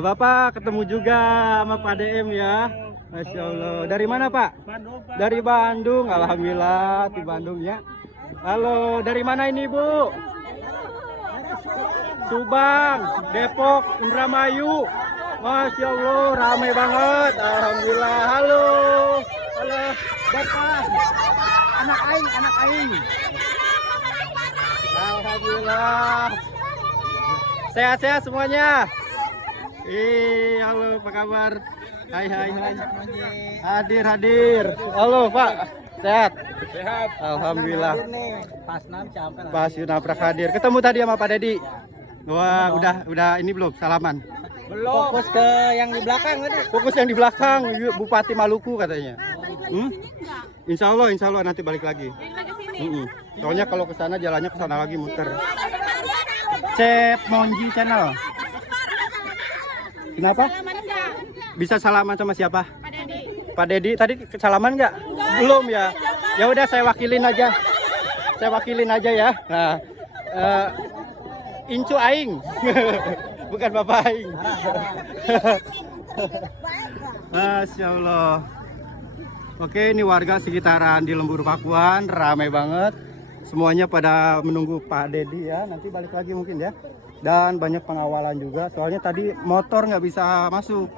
Bapak ketemu juga sama Pak DM ya. Masya Allah. Dari mana Pak? Bandung, Pak. Dari Bandung. Alhamdulillah di Bandung ya. Halo, dari mana ini Bu? Subang, Depok, Indramayu. Masya Allah, ramai banget. Alhamdulillah. Halo, halo, Bapak. Anak Aing. Alhamdulillah. Sehat-sehat semuanya. Halo, apa kabar? Hai. Hadir. Halo, Pak. Sehat? Sehat. Alhamdulillah. Pas Pas Yunaprak hadir. Ketemu tadi sama Pak Dedi. Wah, udah ini belum salaman. Belum. Fokus ke yang di belakang tadi. Fokus yang di belakang, Bupati Maluku katanya. Insya Allah nanti balik lagi. Soalnya kalau ke sana jalannya ke sana lagi muter. Cep Monji Channel. Kenapa? Bisa salaman sama siapa? Pak Dedi. Tadi salaman nggak? Belum ya. Ya udah saya wakilin aja. Ya. Nah, Incu Aing. Bukan Bapak Aing. Masya Allah. Oke, ini warga sekitaran di Lembur Pakuan ramai banget. Semuanya pada menunggu Pak Dedi ya. Nanti balik lagi mungkin ya. Dan banyak pengawalan juga. Soalnya tadi motor nggak bisa masuk.